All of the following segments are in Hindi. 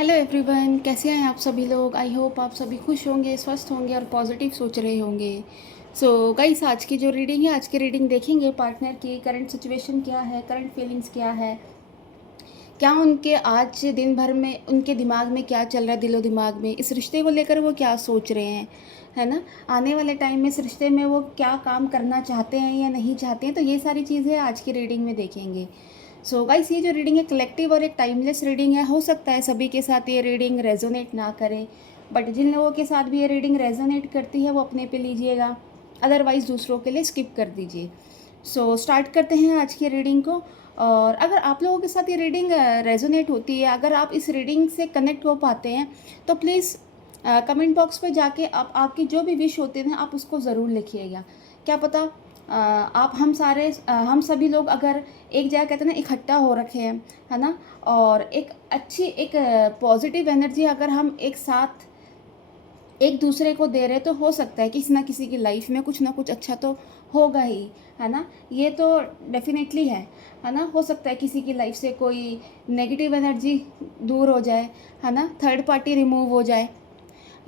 हेलो एवरीवन, कैसे हैं आप सभी लोग। आई होप आप सभी खुश होंगे, स्वस्थ होंगे और पॉजिटिव सोच रहे होंगे। सो गाइस, आज की जो रीडिंग है, आज की रीडिंग देखेंगे पार्टनर की करंट सिचुएशन क्या है, करंट फीलिंग्स क्या है, क्या उनके आज दिन भर में उनके दिमाग में क्या चल रहा है, दिलो दिमाग में इस रिश्ते को लेकर वो क्या सोच रहे हैं, है ना। आने वाले टाइम में इस रिश्ते में वो क्या काम करना चाहते हैं या नहीं चाहते हैं, तो ये सारी चीज़ें आज की रीडिंग में देखेंगे। सो गाइस, ये जो रीडिंग है कलेक्टिव और एक टाइमलेस रीडिंग है। हो सकता है सभी के साथ ये रीडिंग रेजोनेट ना करे, बट जिन लोगों के साथ भी ये रीडिंग रेजोनेट करती है वो अपने पे लीजिएगा, अदरवाइज़ दूसरों के लिए स्किप कर दीजिए। सो स्टार्ट करते हैं आज की रीडिंग को। और अगर आप लोगों के साथ ये रीडिंग रेजोनेट होती है, अगर आप इस रीडिंग से कनेक्ट हो पाते हैं, तो प्लीज़ कमेंट बॉक्स पे जाके आप आपकी जो भी विश होते हैं आप उसको ज़रूर लिखिएगा। क्या पता आप हम सभी लोग अगर एक जगह कहते हैं ना इकट्ठा हो रखे हैं, है ना, और एक अच्छी एक पॉजिटिव एनर्जी अगर हम एक साथ एक दूसरे को दे रहे, तो हो सकता है किसी ना किसी की लाइफ में कुछ ना कुछ अच्छा तो होगा ही, है ना। ये तो डेफिनेटली है ना। हो सकता है किसी की लाइफ से कोई नेगेटिव एनर्जी दूर हो जाए, है ना, थर्ड पार्टी रिमूव हो जाए,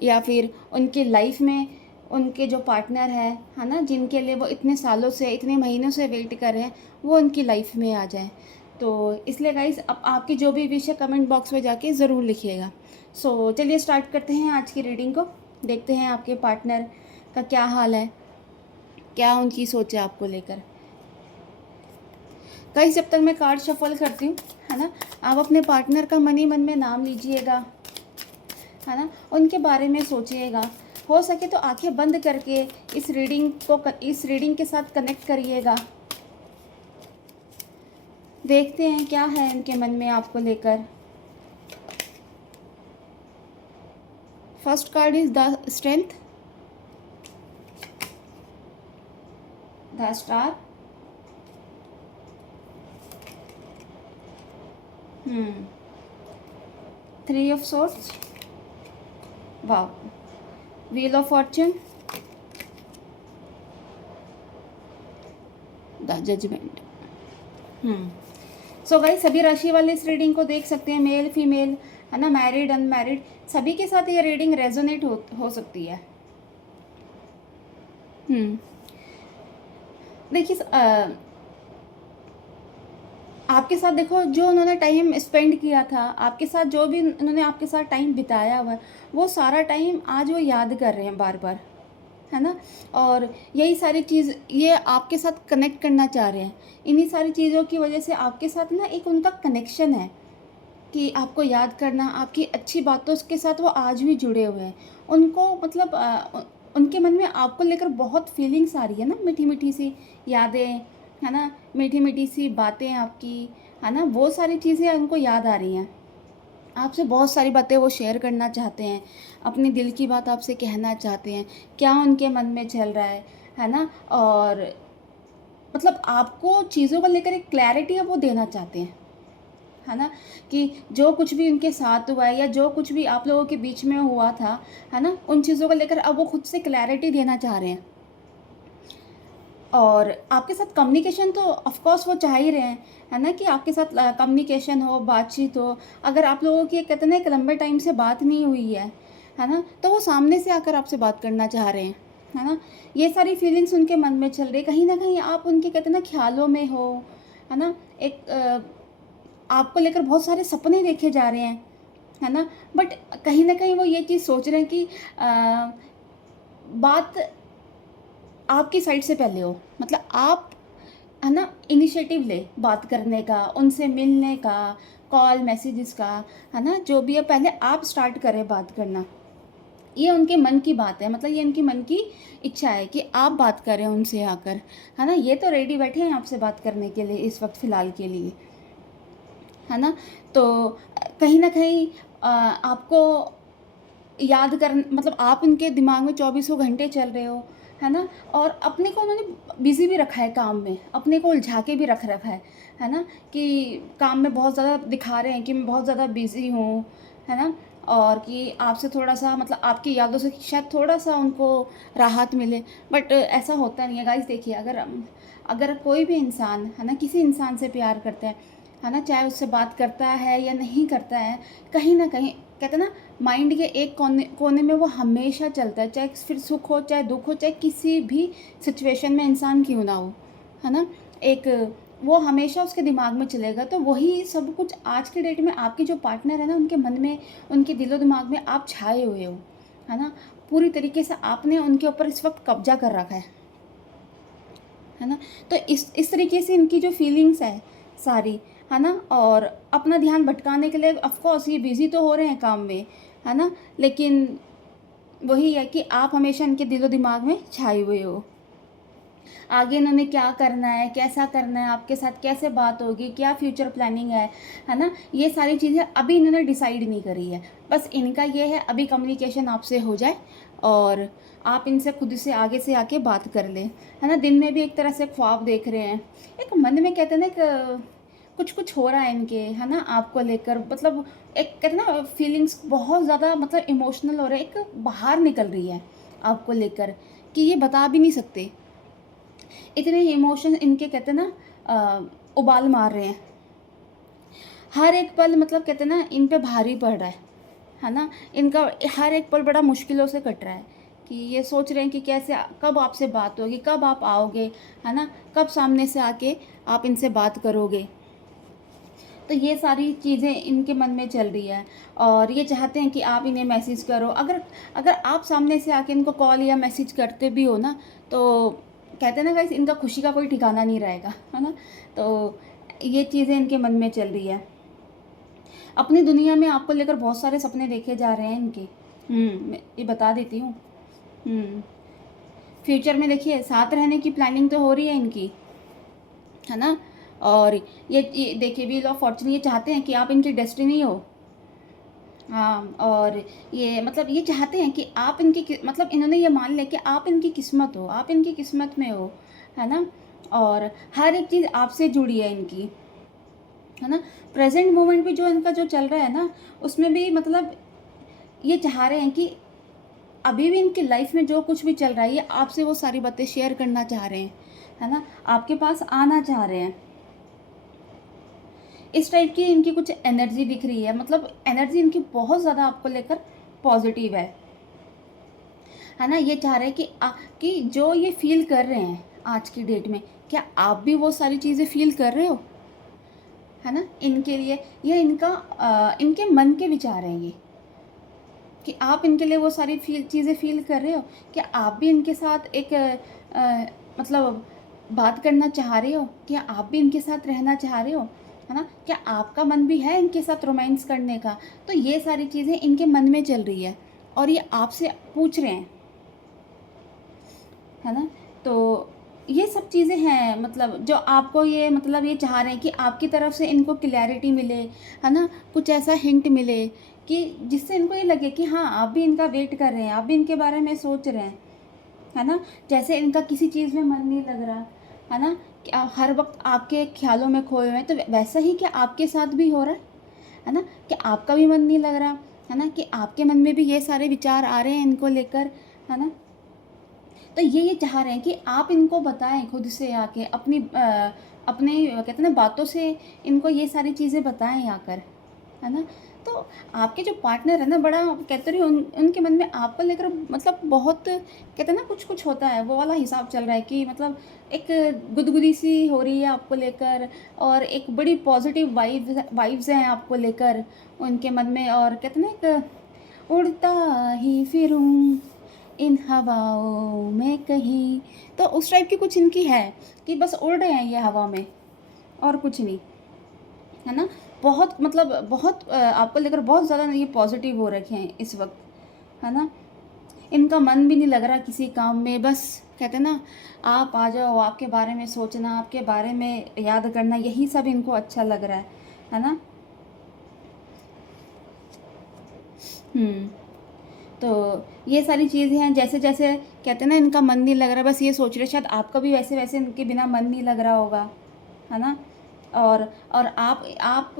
या फिर उनके लाइफ में उनके जो पार्टनर है ना, जिनके लिए वो इतने सालों से इतने महीनों से वेट कर रहे हैं, वो उनकी लाइफ में आ जाए। तो इसलिए गाइस, अब आपकी जो भी विश है कमेंट बॉक्स में जाके ज़रूर लिखिएगा। सो चलिए स्टार्ट करते हैं आज की रीडिंग को। देखते हैं आपके पार्टनर का क्या हाल है, क्या उनकी सोच है आपको लेकर। गाइस, जब तक मैं कार्ड शफल करती हूँ, है ना, आप अपने पार्टनर का मन ही मन में नाम लीजिएगा, है ना, उनके बारे में सोचिएगा। हो सके तो आंखें बंद करके इस रीडिंग के साथ कनेक्ट करिएगा। देखते हैं क्या है उनके मन में आपको लेकर। First card is the strength, the star, three of swords, wow, wheel of fortune, the judgement. So guys, सभी राशि वाले इस रीडिंग को देख सकते हैं, मेल फीमेल, है ना, मैरिड अनमैरिड, सभी के साथ ये रीडिंग रेजोनेट हो सकती है। देखिए, आपके साथ देखो, जो उन्होंने टाइम स्पेंड किया था आपके साथ, जो भी उन्होंने आपके साथ टाइम बिताया हुआ है, वो सारा टाइम आज वो याद कर रहे हैं बार बार, है ना। और यही सारी चीज़ ये आपके साथ कनेक्ट करना चाह रहे हैं। इन्हीं सारी चीज़ों की वजह से आपके साथ ना एक उनका कनेक्शन है कि आपको याद करना, आपकी अच्छी बातों के साथ वो आज भी जुड़े हुए हैं। उनको मतलब उनके मन में आपको लेकर बहुत फीलिंग्स आ रही है ना, मीठी मीठी सी यादें, है ना, मीठी मीठी सी बातें आपकी, है ना, वो सारी चीज़ें उनको याद आ रही हैं। आपसे बहुत सारी बातें वो शेयर करना चाहते हैं, अपनी दिल की बात आपसे कहना चाहते हैं, क्या उनके मन में चल रहा है ना। और मतलब आपको चीज़ों को लेकर एक क्लैरिटी है वो देना चाहते हैं, है ना, कि जो कुछ भी उनके साथ हुआ है या जो कुछ भी आप लोगों के बीच में हुआ था, है ना, उन चीज़ों को लेकर अब वो खुद से क्लैरिटी देना चाह रहे हैं। और आपके साथ कम्युनिकेशन तो ऑफ कोर्स वो चाह ही रहे हैं, है ना, कि आपके साथ कम्युनिकेशन हो, बातचीत हो। अगर आप लोगों की कहते हैं एक लंबे टाइम से बात नहीं हुई है ना, तो वो सामने से आकर आपसे बात करना चाह रहे हैं, है ना। ये सारी फीलिंग्स उनके मन में चल रही, कहीं ना कहीं आप उनके कहते हैं ना ख्यालों में हो, है ना। एक आपको लेकर बहुत सारे सपने देखे जा रहे हैं, है ना। बट कहीं ना कहीं वो ये चीज़ सोच रहे हैं कि बात आपकी साइड से पहले हो, मतलब आप, है ना, इनिशिएटिव ले बात करने का, उनसे मिलने का, कॉल मैसेजेस का, है ना, जो भी है पहले आप स्टार्ट करें बात करना। ये उनके मन की बात है, मतलब ये उनकी मन की इच्छा है कि आप बात करें उनसे आकर, है ना। ये तो रेडी बैठे हैं आपसे बात करने के लिए इस वक्त फ़िलहाल के लिए, है ना। तो कहीं ना कहीं आपको याद कर, मतलब आप उनके दिमाग में चौबीसों घंटे चल रहे हो, है ना। और अपने को उन्होंने बिज़ी भी रखा है काम में, अपने को उलझा के भी रख रखा है ना, कि काम में बहुत ज़्यादा दिखा रहे हैं कि मैं बहुत ज़्यादा बिज़ी हूँ, है ना। और कि आपसे थोड़ा सा, मतलब आपकी यादों से शायद थोड़ा सा उनको राहत मिले, बट ऐसा होता नहीं है गाइस। देखिए, अगर कोई भी इंसान, है ना, किसी इंसान से प्यार करते हैं, है ना, चाहे उससे बात करता है या नहीं करता है, कहीं ना कहीं कहते हैं ना, माइंड के एक कोने कोने में वो हमेशा चलता है, चाहे फिर सुख हो चाहे दुख हो, चाहे किसी भी सिचुएशन में इंसान क्यों ना हो, है ना, एक वो हमेशा उसके दिमाग में चलेगा। तो वही सब कुछ आज के डेट में आपके जो पार्टनर है ना, उनके मन में, उनके दिलो दिमाग में आप छाए हुए हो, है ना, पूरी तरीके से आपने उनके ऊपर इस वक्त कब्जा कर रखा है ना। तो इस तरीके से इनकी जो फीलिंग्स है सारी, है ना, और अपना ध्यान भटकाने के लिए ऑफ कोर्स ये बिज़ी तो हो रहे हैं काम में, है ना, लेकिन वही है कि आप हमेशा इनके दिलो दिमाग में छाए हुए हो। आगे इन्होंने क्या करना है, कैसा करना है, आपके साथ कैसे बात होगी, क्या फ्यूचर प्लानिंग है ना, ये सारी चीज़ें अभी इन्होंने डिसाइड नहीं करी है। बस इनका ये है अभी कम्युनिकेशन आपसे हो जाए और आप इनसे खुद से आगे से आके बात कर लें, है ना। दिन में भी एक तरह से ख्वाब देख रहे हैं, एक मन में कहते हैं ना, एक कुछ कुछ हो रहा है इनके, है ना, आपको लेकर, मतलब एक कहते हैं ना फीलिंग्स बहुत ज़्यादा मतलब इमोशनल हो रहे हैं, एक बाहर निकल रही है आपको लेकर, कि ये बता भी नहीं सकते, इतने इमोशन इनके कहते हैं ना उबाल मार रहे हैं। हर एक पल मतलब कहते हैं ना इन पे भारी पड़ रहा है ना, इनका हर एक पल बड़ा मुश्किलों से कट रहा है, कि ये सोच रहे हैं कि कैसे कब आपसे बात होगी, कब आप आओगे, है ना, कब सामने से आके आप इनसे बात करोगे। तो ये सारी चीज़ें इनके मन में चल रही है और ये चाहते हैं कि आप इन्हें मैसेज करो। अगर अगर आप सामने से आके इनको कॉल या मैसेज करते भी हो ना, तो कहते हैं ना गाइस, इनका खुशी का कोई ठिकाना नहीं रहेगा, है ना। तो ये चीज़ें इनके मन में चल रही है। अपनी दुनिया में आपको लेकर बहुत सारे सपने देखे जा रहे हैं इनके। मैं ये बता देती हूँ। फ्यूचर में देखिए साथ रहने की प्लानिंग तो हो रही है इनकी, है ना। और ये देखिए, व्हील ऑफ फॉर्चून ये चाहते हैं कि आप इनकी डेस्टिनी हो। हाँ, और ये मतलब ये चाहते हैं कि आप इनकी मतलब इन्होंने ये मान लिया कि आप इनकी किस्मत हो, आप इनकी किस्मत में हो, है ना। और हर एक चीज़ आपसे जुड़ी है इनकी, है ना। प्रेजेंट मोमेंट भी जो इनका जो चल रहा है ना, उसमें भी मतलब ये चाह रहे हैं कि अभी भी इनकी लाइफ में जो कुछ भी चल रहा है, ये आपसे वो सारी बातें शेयर करना चाह रहे हैं, है ना, आपके पास आना चाह रहे हैं। इस टाइप की इनकी कुछ एनर्जी दिख रही है, मतलब एनर्जी इनकी बहुत ज़्यादा आपको लेकर पॉजिटिव है ना। ये चाह रहे हैं कि जो ये फील कर रहे हैं आज की डेट में, क्या आप भी वो सारी चीज़ें फील कर रहे हो, है ना। इनके लिए ये इनके मन के विचार हैं ये, कि आप इनके लिए वो सारी चीज़ें फील कर रहे हो, क्या आप भी इनके साथ एक मतलब बात करना चाह रहे हो, क्या आप भी इनके साथ रहना चाह रहे हो, है ना, क्या आपका मन भी है इनके साथ रोमांस करने का। तो ये सारी चीज़ें इनके मन में चल रही है और ये आपसे पूछ रहे हैं, है ना। तो ये सब चीज़ें हैं, मतलब जो आपको ये मतलब ये चाह रहे हैं कि आपकी तरफ से इनको क्लैरिटी मिले, है ना, कुछ ऐसा हिंट मिले कि जिससे इनको ये लगे कि हाँ, आप भी इनका वेट कर रहे हैं, आप भी इनके बारे में सोच रहे हैं, है ना। जैसे इनका किसी चीज़ में मन नहीं लग रहा, है ना, कि हर वक्त आपके ख्यालों में खोए हुए हैं, तो वैसा ही क्या आपके साथ भी हो रहा है ना, कि आपका भी मन नहीं लग रहा, है ना, कि आपके मन में भी ये सारे विचार आ रहे हैं इनको लेकर, है ना। तो ये चाह रहे हैं कि आप इनको बताएं खुद से आके, अपने कहते हैं ना बातों से इनको ये सारी चीज़ें बताएं आकर, है ना। तो आपके जो पार्टनर है ना, बड़ा कहते रहे उनके मन में आपको लेकर मतलब बहुत कहते हैं ना कुछ कुछ होता है, वो वाला हिसाब चल रहा है कि मतलब एक गुदगुदी सी हो रही है आपको लेकर, और एक बड़ी पॉजिटिव वाइब्स हैं आपको लेकर उनके मन में, और कहते हैं ना एक उड़ता ही फिरूं इन हवाओं में कहीं। तो उस टाइप की कुछ इनकी है कि बस उड़ रहे हैं ये हवा में और कुछ नहीं, है ना। बहुत मतलब बहुत आपको लेकर बहुत ज़्यादा ये पॉजिटिव हो रखे हैं इस वक्त, है ना। इनका मन भी नहीं लग रहा किसी काम में, बस कहते हैं ना आप आ जाओ, आपके बारे में सोचना, आपके बारे में याद करना, यही सब इनको अच्छा लग रहा है ना। तो ये सारी चीज़ें हैं, जैसे जैसे कहते हैं ना इनका मन नहीं लग रहा, बस ये सोच रहे शायद आपका भी वैसे वैसे इनके बिना मन नहीं लग रहा होगा, है ना। और आप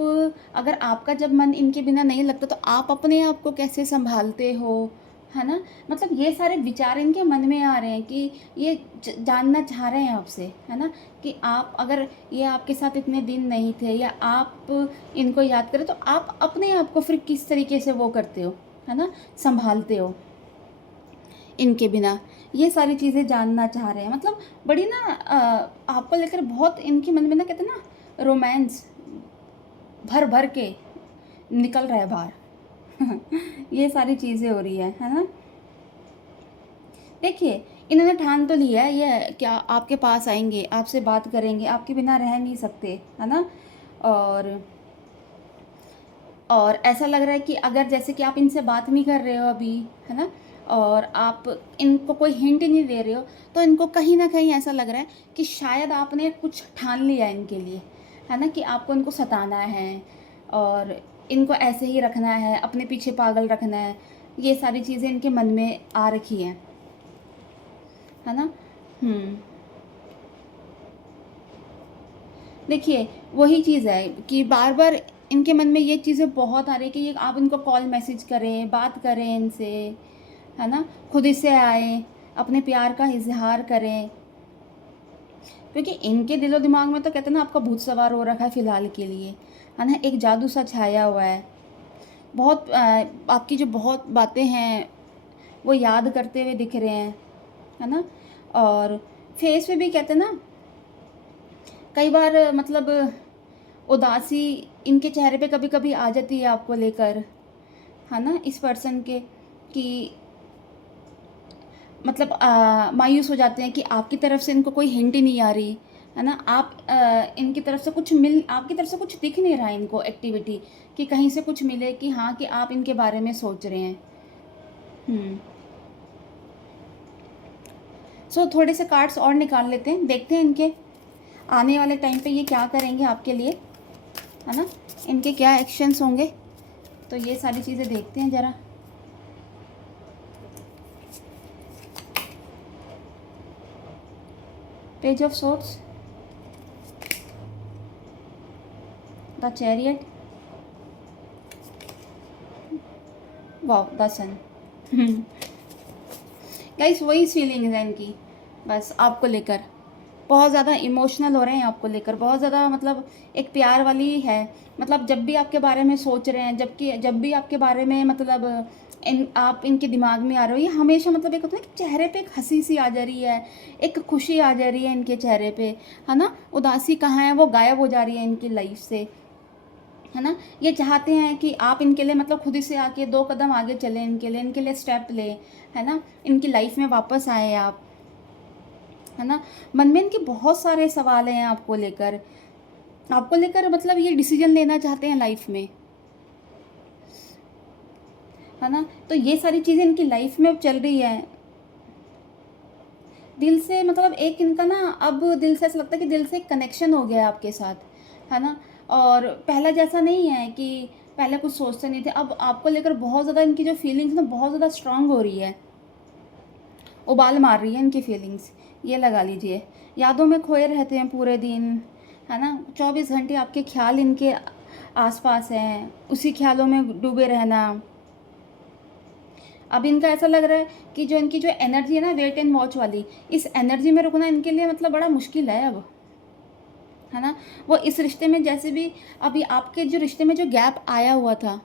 अगर आपका जब मन इनके बिना नहीं लगता, तो आप अपने आप को कैसे संभालते हो, है ना? मतलब ये सारे विचार इनके मन में आ रहे हैं कि ये जानना चाह रहे हैं आपसे, है ना? कि आप अगर ये आपके साथ इतने दिन नहीं थे या आप इनको याद करें तो आप अपने आप को फिर किस तरीके से वो करते हो, है ना? सँभालते हो इनके बिना। ये सारी चीज़ें जानना चाह रहे हैं। मतलब बड़ी ना आपको लेकर बहुत इनके मन में ना कहते हैं ना रोमांस भर-भर के निकल रहा है बाहर। ये सारी चीज़ें हो रही है ना? देखिए, इन्होंने ठान तो लिया है ये क्या आपके पास आएँगे, आपसे बात करेंगे, आपके बिना रह नहीं सकते, है ना? और और ऐसा लग रहा है कि अगर जैसे कि आप इनसे बात नहीं कर रहे हो अभी, है ना? और आप इनको कोई हिंट नहीं दे रहे हो, तो इनको कहीं न कहीं ऐसा लग रहा है कि शायद आपने कुछ ठान लिया है इनके लिए, है ना? कि आपको इनको सताना है और इनको ऐसे ही रखना है, अपने पीछे पागल रखना है। ये सारी चीज़ें इनके मन में आ रखी हैं, है ना? हुँ। देखिए, वही चीज़ है कि बार-बार इनके मन में ये चीज़ें बहुत आ रही है कि ये आप इनको कॉल मैसेज करें, बात करें इनसे, है ना? खुद ही से आएँ, अपने प्यार का इज़हार करें। क्योंकि इनके दिलो-दिमाग में तो कहते हैं ना आपका भूत सवार हो रखा है फ़िलहाल के लिए, है ना? एक जादू सा छाया हुआ है। बहुत आपकी जो बहुत बातें हैं, वो याद करते हुए दिख रहे हैं, है ना? और फेस पे भी कहते हैं ना कई बार मतलब उदासी इनके चेहरे पे कभी-कभी आ जाती है आपको लेकर, है ना? इस पर्सन के कि मतलब मायूस हो जाते हैं कि आपकी तरफ से इनको कोई हिंट ही नहीं आ रही, है ना? आप इनकी तरफ से कुछ मिल आपकी तरफ से कुछ दिख नहीं रहा है इनको एक्टिविटी कि कहीं से कुछ मिले कि हाँ, कि आप इनके बारे में सोच रहे हैं। हुँ। सो थोड़े से कार्ड्स और निकाल लेते हैं, देखते हैं इनके आने वाले टाइम पे ये क्या करेंगे आपके लिए, है ना? इनके क्या एक्शंस होंगे, तो ये सारी चीज़ें देखते हैं ज़रा। Page of swords, the chariot, wow the sun. Guys वही फीलिंग्स है इनकी, बस आपको लेकर बहुत ज़्यादा इमोशनल हो रहे हैं आपको लेकर, बहुत ज़्यादा मतलब एक प्यार वाली है। मतलब जब भी आपके बारे में सोच रहे हैं, जब भी आपके बारे में मतलब आप इनके दिमाग में आ रहे हो, ये हमेशा मतलब एक होता है ना कि चेहरे पे एक हँसी सी आ जा रही है, एक खुशी आ जा रही है इनके चेहरे पे, है ना? उदासी कहाँ है वो गायब हो जा रही है इनकी लाइफ से, है ना? ये चाहते हैं कि आप इनके लिए मतलब खुद ही से आके 2 कदम आगे चलें इनके लिए स्टेप लें, है ना? इनकी लाइफ में वापस आएँ आप, है ना? मन में इनके बहुत सारे सवाल हैं आपको लेकर मतलब ये डिसीजन लेना चाहते हैं लाइफ में, है ना? तो ये सारी चीज़ें इनकी लाइफ में चल रही है। दिल से मतलब एक इनका ना अब दिल से ऐसा लगता है कि दिल से एक कनेक्शन हो गया है आपके साथ, है ना? और पहला जैसा नहीं है कि पहले कुछ सोचते नहीं थे, अब आपको लेकर बहुत ज़्यादा इनकी जो फीलिंग्स ना बहुत ज़्यादा स्ट्रॉन्ग हो रही है, उबाल मार रही है इनकी फीलिंग्स, ये लगा लीजिए। यादों में खोए रहते हैं पूरे दिन, है ना? 24 घंटे आपके ख़्याल इनके आस-पास हैं, उसी ख़्यालों में डूबे रहना। अब इनका ऐसा लग रहा है कि जो इनकी जो एनर्जी है ना वेट एंड वॉच वाली, इस एनर्जी में रुकना इनके लिए मतलब बड़ा मुश्किल है अब, है ना? वो इस रिश्ते में जैसे भी अभी आपके जो रिश्ते में जो गैप आया हुआ था,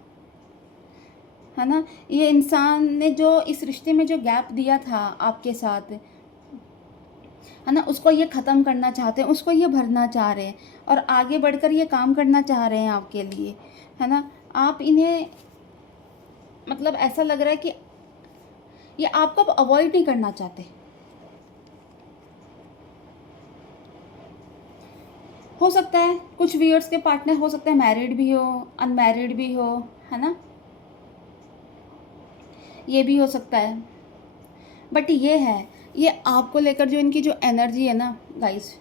है ना? ये इंसान ने जो इस रिश्ते में जो गैप दिया था आपके साथ, है ना? उसको ये ख़त्म करना चाहते हैं, उसको ये भरना चाह रहे हैं और आगे बढ़कर ये काम करना चाह रहे हैं आपके लिए, है ना? आप इन्हें मतलब ऐसा लग रहा है कि ये आपको अब अवॉइड नहीं करना चाहते। हो सकता है कुछ व्यूअर्स के पार्टनर हो सकता है मैरिड भी हो, अनमैरिड भी हो, है ना? ये भी हो सकता है। बट ये है, ये आपको लेकर जो इनकी जो एनर्जी है ना गाइस,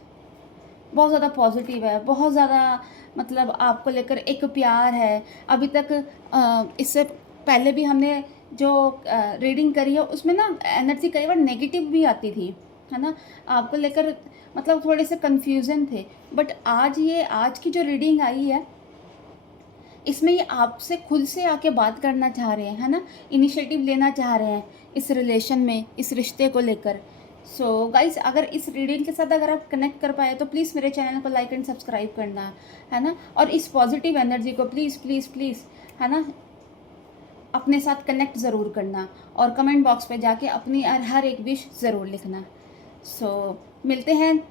बहुत ज़्यादा पॉजिटिव है, बहुत ज़्यादा मतलब आपको लेकर एक प्यार है। अभी तक इससे पहले भी हमने जो रीडिंग करी है उसमें ना एनर्जी कई बार नेगेटिव भी आती थी, है ना? आपको लेकर मतलब थोड़े से कन्फ्यूज़न थे। बट आज की जो रीडिंग आई है, इसमें ये आपसे खुद से आके बात करना चाह रहे हैं, है ना, इनिशिएटिव लेना चाह रहे हैं इस रिलेशन में, इस रिश्ते को लेकर। सो गाइस, अगर इस रीडिंग के साथ अगर आप कनेक्ट कर पाए तो प्लीज़ मेरे चैनल को लाइक एंड सब्सक्राइब करना, है ना, और इस पॉजिटिव एनर्जी को प्लीज़ प्लीज़ प्लीज़, है ना, अपने साथ कनेक्ट ज़रूर करना, और कमेंट बॉक्स पे जाके अपनी हर एक विश ज़रूर लिखना। सो मिलते हैं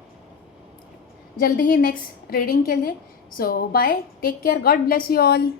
जल्दी ही नेक्स्ट रीडिंग के लिए। So bye, take care, God bless you all.